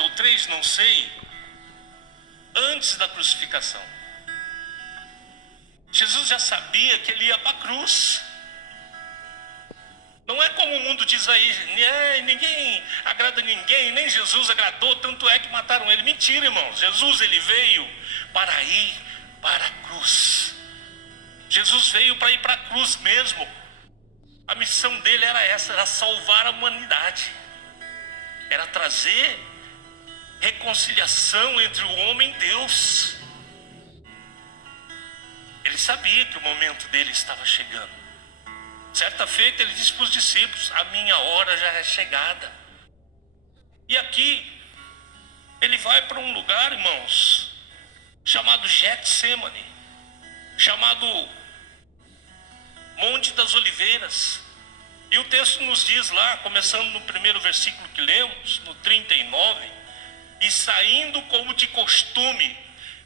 ou 3, não sei, antes da crucificação. Jesus já sabia que ele ia para a cruz. Não é como o mundo diz aí, ninguém agrada ninguém, nem Jesus agradou, tanto é que mataram ele. Mentira, irmãos. Jesus, ele veio para ir para a cruz. Jesus veio para ir para a cruz mesmo. A missão dele era essa, era salvar a humanidade. Era trazer reconciliação entre o homem e Deus. Ele sabia que o momento dele estava chegando. Certa feita ele disse para os discípulos: a minha hora já é chegada. E aqui ele vai para um lugar, irmãos, chamado Getsemane, chamado Monte das Oliveiras. E o texto nos diz lá, começando no primeiro versículo que lemos, no 39, e saindo como de costume,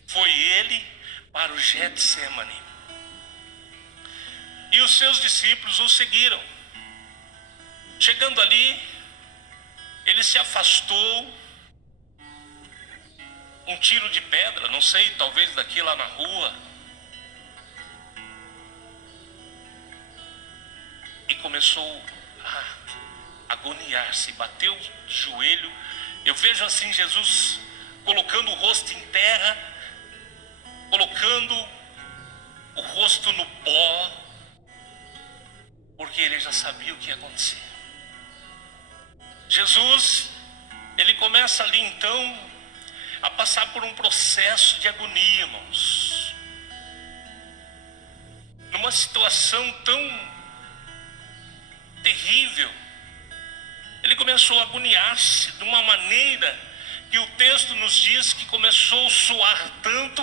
foi ele para o Getsemane. E os seus discípulos o seguiram. Chegando ali, ele se afastou, um tiro de pedra, não sei, talvez daqui lá na rua, e começou a agoniar-se, bateu de joelho. Eu vejo assim Jesus colocando o rosto em terra, colocando o rosto no pó, porque ele já sabia o que ia acontecer. Jesus, ele começa ali então a passar por um processo de agonia, irmãos. Numa situação tão terrível, ele começou a agoniar-se de uma maneira que o texto nos diz que começou a suar tanto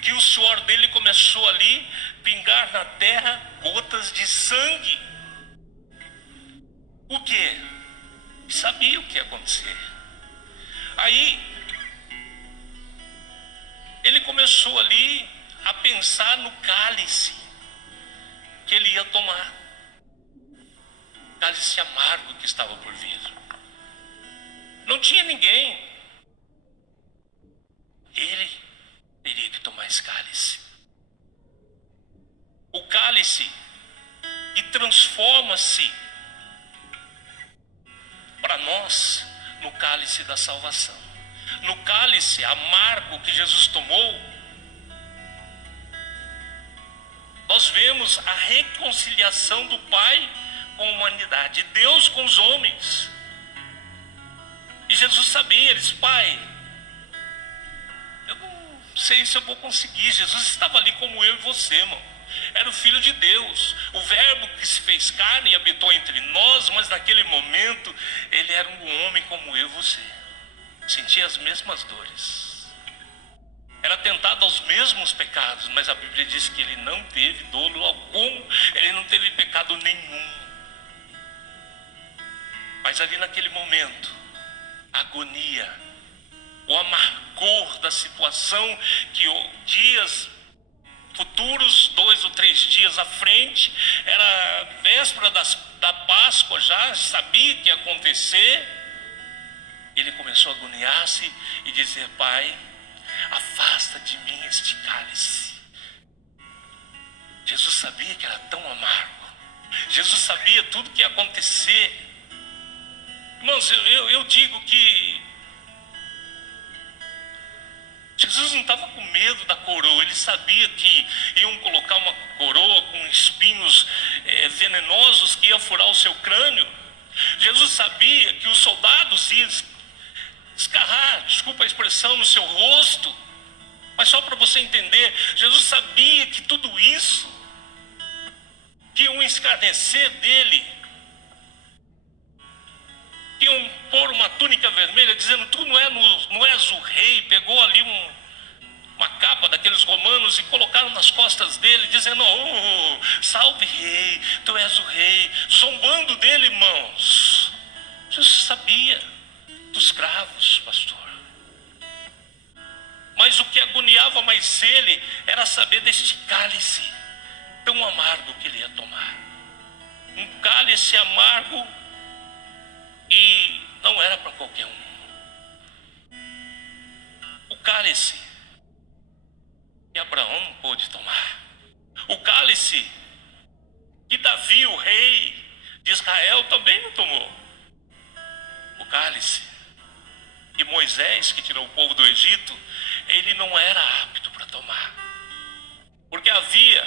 que o suor dele começou ali pingar na terra gotas de sangue. O que? Sabia o que ia acontecer. Aí ele começou ali a pensar no cálice que ele ia tomar, cálice amargo que estava por vir. Não tinha ninguém. Ele teria que tomar esse cálice. O cálice que transforma-se para nós no cálice da salvação. No cálice amargo que Jesus tomou, nós vemos a reconciliação do Pai com a humanidade, Deus com os homens. E Jesus sabia, ele disse: Pai, eu não sei se eu vou conseguir. Jesus estava ali como eu e você, irmão. Era o Filho de Deus, o Verbo que se fez carne e habitou entre nós, mas naquele momento ele era um homem como eu e você. Sentia as mesmas dores. Era tentado aos mesmos pecados, mas a Bíblia diz que ele não teve dolo algum, ele não teve pecado nenhum. Mas ali naquele momento, a agonia, o amargor da situação que dias futuros, 2 ou 3 dias à frente, era véspera da Páscoa, já sabia que ia acontecer. Ele começou a agoniar-se e dizer: Pai, afasta de mim este cálice. Jesus sabia que era tão amargo. Jesus sabia tudo que ia acontecer. Irmãos, eu digo que Jesus não estava com medo da coroa. Ele sabia que iam colocar uma coroa com espinhos venenosos que ia furar o seu crânio. Jesus sabia que os soldados iam escarrar, desculpa a expressão, no seu rosto. Mas só para você entender, Jesus sabia que tudo isso, que iam escarnecer dele, que iam pôr uma túnica vermelha dizendo: tu não és o rei. Pegou ali uma capa daqueles romanos e colocaram nas costas dele, dizendo: oh, salve rei, tu és o rei, zombando dele, irmãos. Jesus sabia dos cravos, pastor. Mas o que agoniava mais ele era saber deste cálice tão amargo que ele ia tomar. Um cálice amargo, e não era para qualquer um. cálice que Abraão não pôde tomar. O cálice que Davi, o rei de Israel, também não tomou. O cálice que Moisés, que tirou o povo do Egito, ele não era apto para tomar. Porque havia,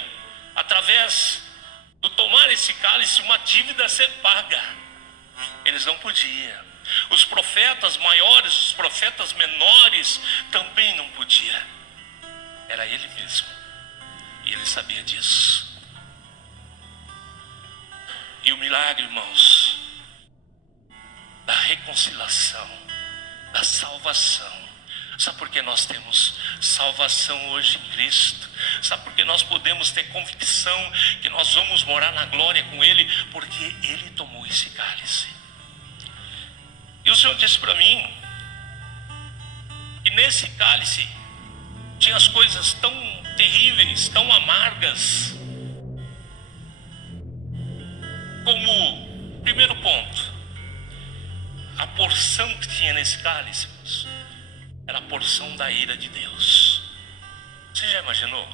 através do tomar esse cálice, uma dívida a ser paga. Eles não podiam. Os profetas maiores, os profetas menores também não podiam. Era ele mesmo. E ele sabia disso. E o milagre, irmãos, da reconciliação, da salvação. Sabe por que nós temos salvação hoje em Cristo? Sabe por que nós podemos ter convicção que nós vamos morar na glória com Ele? Porque Ele tomou esse cálice. E o Senhor disse para mim que nesse cálice tinha as coisas tão terríveis, tão amargas, como, primeiro ponto, a porção que tinha nesse cálice era a porção da ira de Deus. Você já imaginou?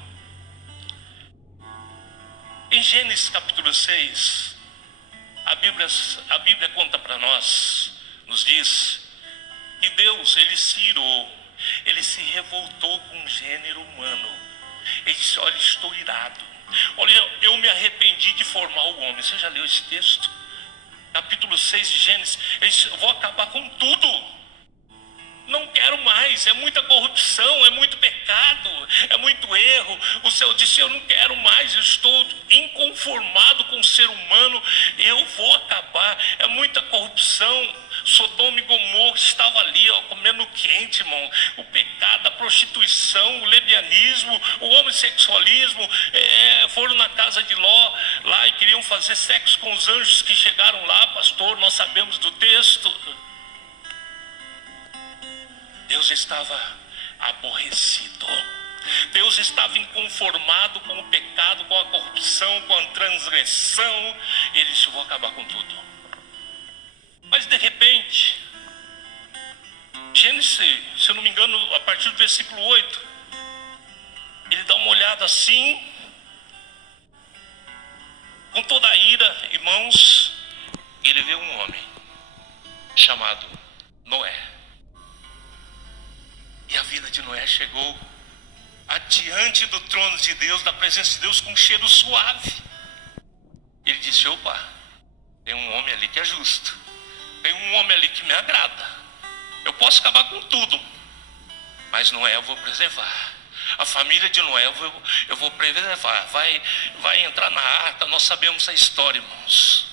Em Gênesis capítulo 6, a Bíblia conta para nós, nos diz que Deus, ele se irou, ele se revoltou com o gênero humano. Ele disse: olha, estou irado. Olha, eu me arrependi de formar o homem. Você já leu esse texto? Capítulo 6 de Gênesis. Ele disse: eu vou acabar com tudo. Não quero mais, é muita corrupção, é muito pecado, é muito erro. O Senhor disse: eu não quero mais, eu estou inconformado com o ser humano, eu vou acabar. É muita corrupção. Sodoma e Gomorra estava ali, comendo quente, irmão. O pecado, a prostituição, o lesbianismo, o homossexualismo. Foram na casa de Ló lá e queriam fazer sexo com os anjos que chegaram lá, pastor, nós sabemos do texto. Deus estava aborrecido. Deus estava inconformado com o pecado, com a corrupção, com a transgressão. Ele disse: eu vou acabar com tudo. Mas de repente, Gênesis, se eu não me engano, a partir do versículo 8, ele dá uma olhada assim, com toda a ira, irmãos, e ele vê um homem chamado Noé. E a vida de Noé chegou adiante do trono de Deus, da presença de Deus, com um cheiro suave. Ele disse: opa, tem um homem ali que é justo, tem um homem ali que me agrada. Eu posso acabar com tudo, mas Noé eu vou preservar. A família de Noé eu vou preservar. Vai entrar na arca. Nós sabemos a história, irmãos.